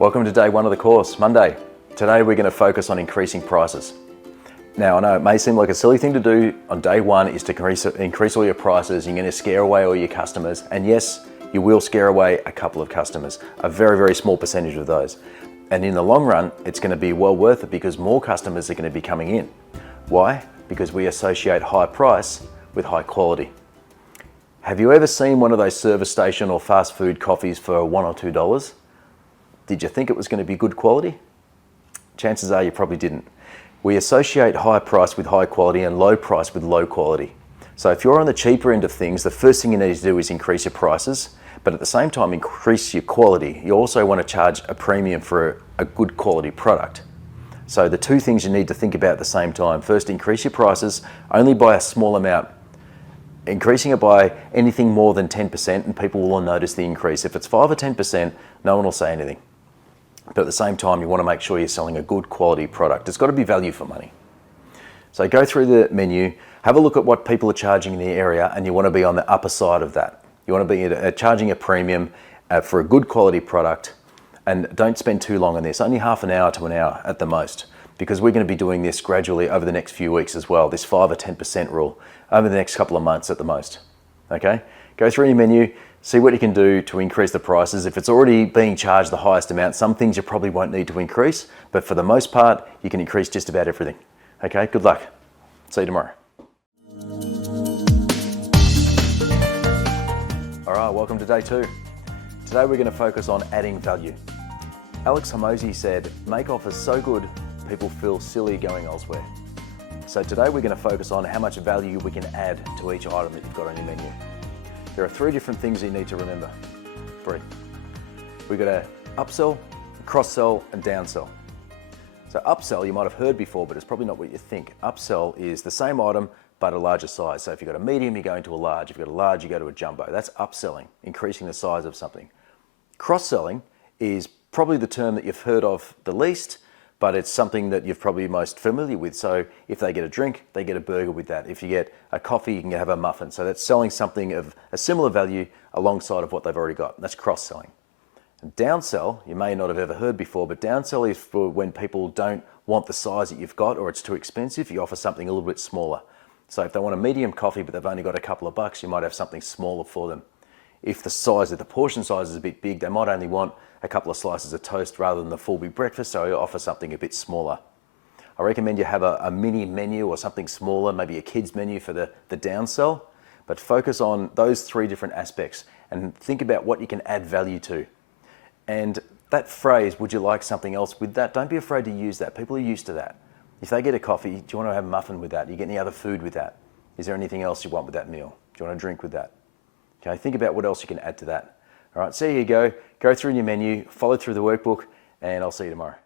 Welcome to day one of the course, Monday. Today we're going to focus on increasing prices. Now I know it may seem like a silly thing to do on day one is to increase all your prices. You're going to scare away all your customers, and yes, you will scare away a couple of customers, a very, very small percentage of those. And in the long run, it's going to be well worth it because more customers are going to be coming in. Why? Because we associate high price with high quality. Have you ever seen one of those service station or fast food coffees for $1 or $2? Did you think it was going to be good quality? Chances are you probably didn't. We associate high price with high quality and low price with low quality. So if you're on the cheaper end of things, the first thing you need to do is increase your prices, but at the same time increase your quality. You also want to charge a premium for a good quality product. So the two things you need to think about at the same time. First, increase your prices only by a small amount. Increasing it by anything more than 10% and people will notice the increase. If it's 5 or 10%, no one will say anything. But at the same time, you want to make sure you're selling a good quality product. It's got to be value for money. So go through the menu, have a look at what people are charging in the area, and you want to be on the upper side of that. You want to be charging a premium for a good quality product, and don't spend too long on this, only half an hour to an hour at the most, because we're going to be doing this gradually over the next few weeks as well, this 5 or 10% rule, over the next couple of months at the most. Okay? Go through your menu, see what you can do to increase the prices. If it's already being charged the highest amount, some things you probably won't need to increase, but for the most part, you can increase just about everything. Okay, good luck. See you tomorrow. All right, welcome to day 2. Today we're going to focus on adding value. Alex Hormozi said, make offers so good, people feel silly going elsewhere. So today we're going to focus on how much value we can add to each item that you've got on your menu. There are 3 different things you need to remember. 3. We've got to upsell, cross-sell, and downsell. So upsell, you might have heard before, but it's probably not what you think. Upsell is the same item, but a larger size. So if you've got a medium, you go into a large. If you've got a large, you go to a jumbo. That's upselling, increasing the size of something. Cross-selling is probably the term that you've heard of the least, but it's something that you're probably most familiar with. So if they get a drink, they get a burger with that. If you get a coffee, you can have a muffin. So that's selling something of a similar value alongside of what they've already got. That's cross-selling. And downsell, you may not have ever heard before, but downsell is for when people don't want the size that you've got or it's too expensive, you offer something a little bit smaller. So if they want a medium coffee, but they've only got a couple of bucks, you might have something smaller for them. If the portion size is a bit big, they might only want a couple of slices of toast rather than the full big breakfast, so you offer something a bit smaller. I recommend you have a mini menu or something smaller, maybe a kid's menu for the downsell, but focus on those 3 different aspects and think about what you can add value to. And that phrase, would you like something else with that? Don't be afraid to use that. People are used to that. If they get a coffee, do you want to have a muffin with that? Do you get any other food with that? Is there anything else you want with that meal? Do you want a drink with that? Okay, think about what else you can add to that. All right, so here you go. Go through your menu, follow through the workbook, and I'll see you tomorrow.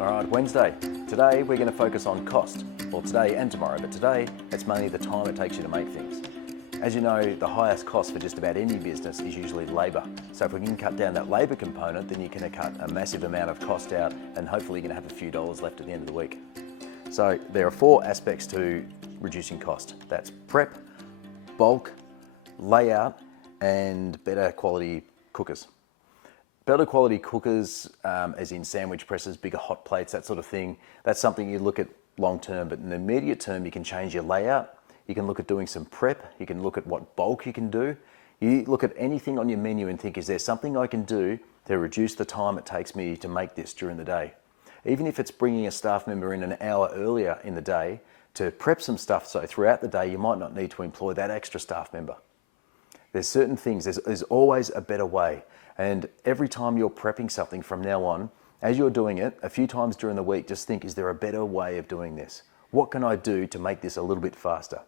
All right, Wednesday. Today we're going to focus on cost. Well, today and tomorrow, but today it's mainly the time it takes you to make things. As you know, the highest cost for just about any business is usually labour. So if we can cut down that labour component, then you can cut a massive amount of cost out, and hopefully you're going to have a few dollars left at the end of the week. So there are 4 aspects to reducing cost. That's prep, bulk, layout, and better quality cookers. Better quality cookers, as in sandwich presses, bigger hot plates, that sort of thing, that's something you look at long term, but in the immediate term, you can change your layout. You can look at doing some prep. You can look at what bulk you can do. You look at anything on your menu and think, is there something I can do to reduce the time it takes me to make this during the day? Even if it's bringing a staff member in an hour earlier in the day to prep some stuff, so throughout the day you might not need to employ that extra staff member. There's certain things, there's always a better way, and every time you're prepping something from now on, as you're doing it, a few times during the week, just think, is there a better way of doing this? What can I do to make this a little bit faster?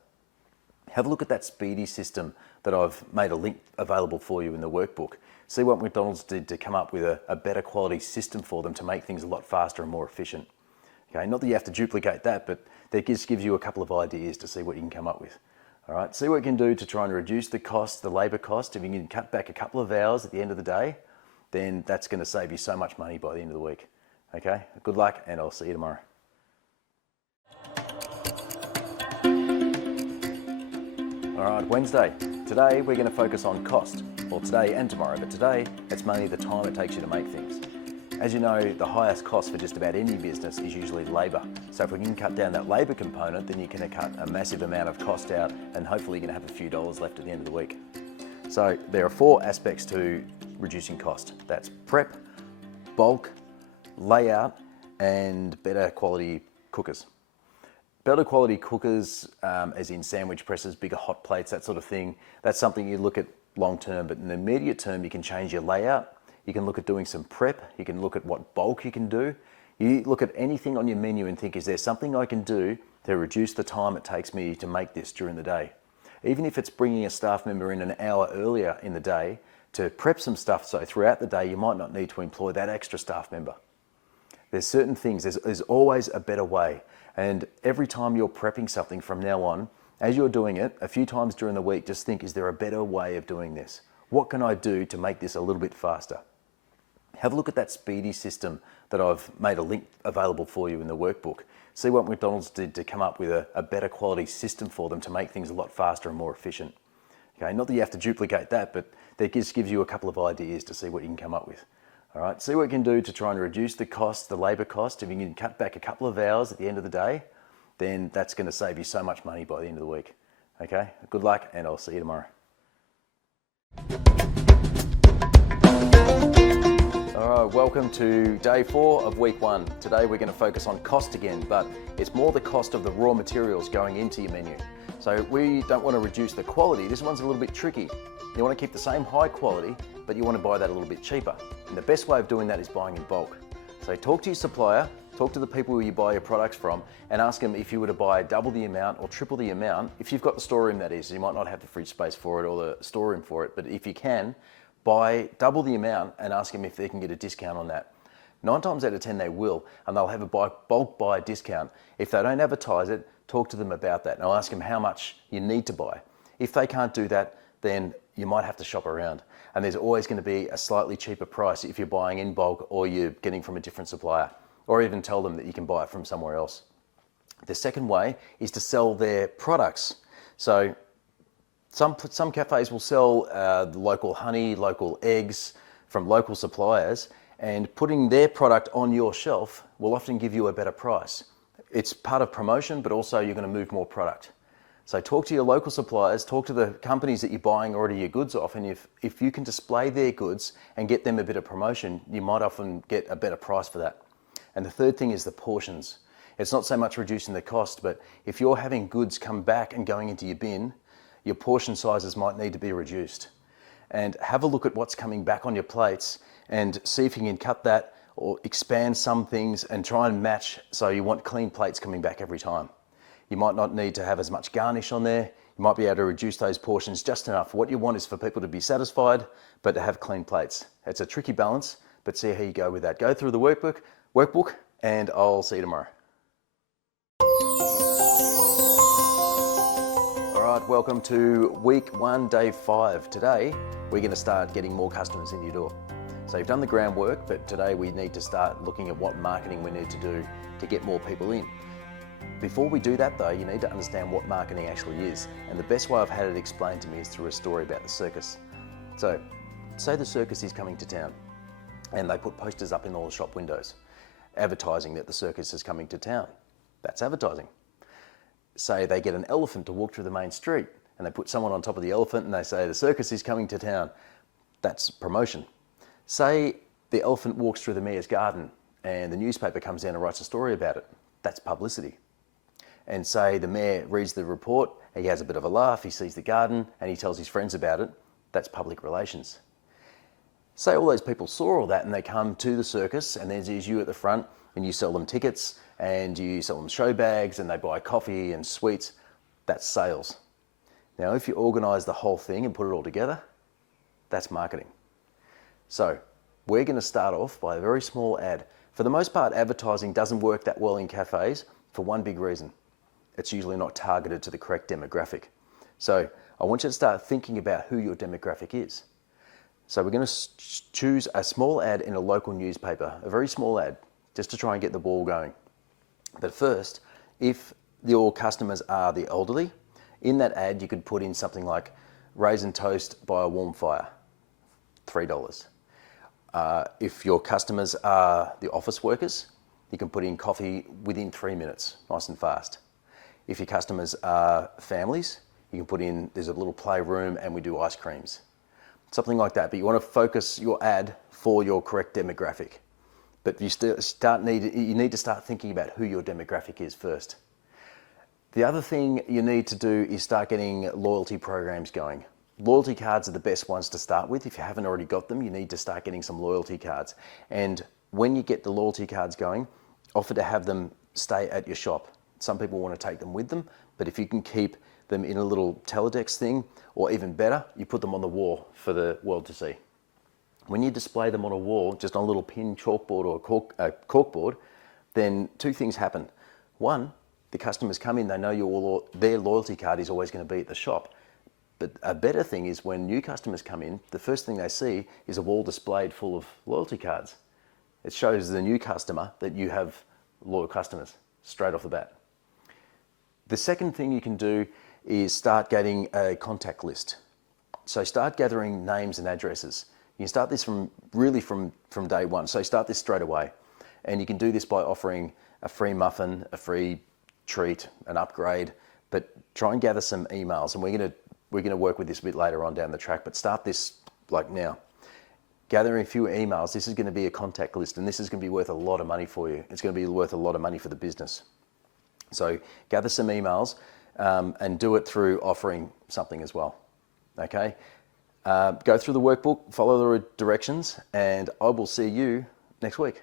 Have a look at that Speedy system that I've made a link available for you in the workbook. See what McDonald's did to come up with a better quality system for them to make things a lot faster and more efficient. Okay, not that you have to duplicate that, but that just gives you a couple of ideas to see what you can come up with. All right, see what you can do to try and reduce the cost, the labour cost. If you can cut back a couple of hours at the end of the day, then that's going to save you so much money by the end of the week. Okay, good luck, and I'll see you tomorrow. All right, Wednesday. Today we're going to focus on cost. Well, today and tomorrow, but today it's mainly the time it takes you to make things. As you know, the highest cost for just about any business is usually labour. So if we can cut down that labour component, then you can cut a massive amount of cost out and hopefully you're going to have a few dollars left at the end of the week. So there are 4 aspects to reducing cost. That's prep, bulk, layout, and better quality cookers. Better quality cookers, as in sandwich presses, bigger hot plates, that sort of thing, that's something you look at long term, but in the immediate term you can change your layout, you can look at doing some prep, you can look at what bulk you can do, you look at anything on your menu and think, is there something I can do to reduce the time it takes me to make this during the day? Even if it's bringing a staff member in an hour earlier in the day to prep some stuff so throughout the day you might not need to employ that extra staff member. There's certain things, there's always a better way. And every time you're prepping something from now on, as you're doing it, a few times during the week, just think, is there a better way of doing this? What can I do to make this a little bit faster? Have a look at that speedy system that I've made a link available for you in the workbook. See what McDonald's did to come up with a better quality system for them to make things a lot faster and more efficient. Okay, not that you have to duplicate that, but that just gives you a couple of ideas to see what you can come up with. All right, see what you can do to try and reduce the cost, the labour cost. If you can cut back a couple of hours at the end of the day, then that's going to save you so much money by the end of the week. Okay, good luck, and I'll see you tomorrow. All right, welcome to day 4 of week 1. Today we're going to focus on cost again, but it's more the cost of the raw materials going into your menu. So we don't want to reduce the quality. This one's a little bit tricky. You want to keep the same high quality, but you want to buy that a little bit cheaper. And the best way of doing that is buying in bulk. So talk to your supplier, talk to the people who you buy your products from, and ask them if you were to buy double the amount or triple the amount, if you've got the storeroom, that is. You might not have the fridge space for it or the storeroom for it, but if you can, buy double the amount and ask them if they can get a discount on that. 9 times out of 10 they will, and they'll have a bulk buy discount. If they don't advertise it, talk to them about that, and I'll ask them how much you need to buy. If they can't do that, then you might have to shop around. And there's always going to be a slightly cheaper price if you're buying in bulk or you're getting from a different supplier, or even tell them that you can buy it from somewhere else. The second way is to sell their products. So some cafes will sell local honey, local eggs from local suppliers, and putting their product on your shelf will often give you a better price. It's part of promotion, but also you're going to move more product. So talk to your local suppliers, talk to the companies that you're buying already your goods off, and if you can display their goods and get them a bit of promotion, you might often get a better price for that. And the third thing is the portions. It's not so much reducing the cost, but if you're having goods come back and going into your bin, your portion sizes might need to be reduced. And have a look at what's coming back on your plates and see if you can cut that or expand some things and try and match, so you want clean plates coming back every time. You might not need to have as much garnish on there. You might be able to reduce those portions just enough. What you want is for people to be satisfied, but to have clean plates. It's a tricky balance, but see how you go with that. Go through the workbook, and I'll see you tomorrow. All right, welcome to week 1, day 5. Today, we're going to start getting more customers in your door. So you've done the groundwork, but today we need to start looking at what marketing we need to do to get more people in. Before we do that though, you need to understand what marketing actually is. And the best way I've had it explained to me is through a story about the circus. So, say the circus is coming to town and they put posters up in all the shop windows advertising that the circus is coming to town. That's advertising. Say they get an elephant to walk through the main street and they put someone on top of the elephant and they say the circus is coming to town. That's promotion. Say the elephant walks through the mayor's garden and the newspaper comes down and writes a story about it. That's publicity. And say the mayor reads the report, he has a bit of a laugh, he sees the garden and he tells his friends about it. That's public relations. Say all those people saw all that and they come to the circus and there's you at the front and you sell them tickets and you sell them show bags and they buy coffee and sweets. That's sales. Now if you organise the whole thing and put it all together, that's marketing. So we're going to start off by a very small ad. For the most part, advertising doesn't work that well in cafes for one big reason. It's usually not targeted to the correct demographic. So I want you to start thinking about who your demographic is. So we're going to choose a small ad in a local newspaper, a very small ad, just to try and get the ball going. But first, if your customers are the elderly, in that ad you could put in something like, raisin toast by a warm fire, $3. If your customers are the office workers, you can put in coffee within 3 minutes, nice and fast. If your customers are families, you can put in, there's a little playroom and we do ice creams. Something like that, but you want to focus your ad for your correct demographic. But you need to start thinking about who your demographic is first. The other thing you need to do is start getting loyalty programs going. Loyalty cards are the best ones to start with. If you haven't already got them, you need to start getting some loyalty cards. And when you get the loyalty cards going, offer to have them stay at your shop. Some people want to take them with them, but if you can keep them in a little teledex thing, or even better, you put them on the wall for the world to see. When you display them on a wall, just on a little pin chalkboard or corkboard, then two things happen. One, the customers come in, they know their loyalty card is always going to be at the shop. But a better thing is when new customers come in, the first thing they see is a wall displayed full of loyalty cards. It shows the new customer that you have loyal customers straight off the bat. The second thing you can do is start getting a contact list. So start gathering names and addresses. You can start this from day one. So start this straight away. And you can do this by offering a free muffin, a free treat, an upgrade, but try and gather some emails. And we're going to work with this a bit later on down the track, but start this like now. Gathering a few emails, this is going to be a contact list, and this is going to be worth a lot of money for you. It's going to be worth a lot of money for the business. So gather some emails and do it through offering something as well. Okay? Go through the workbook, follow the directions, and I will see you next week.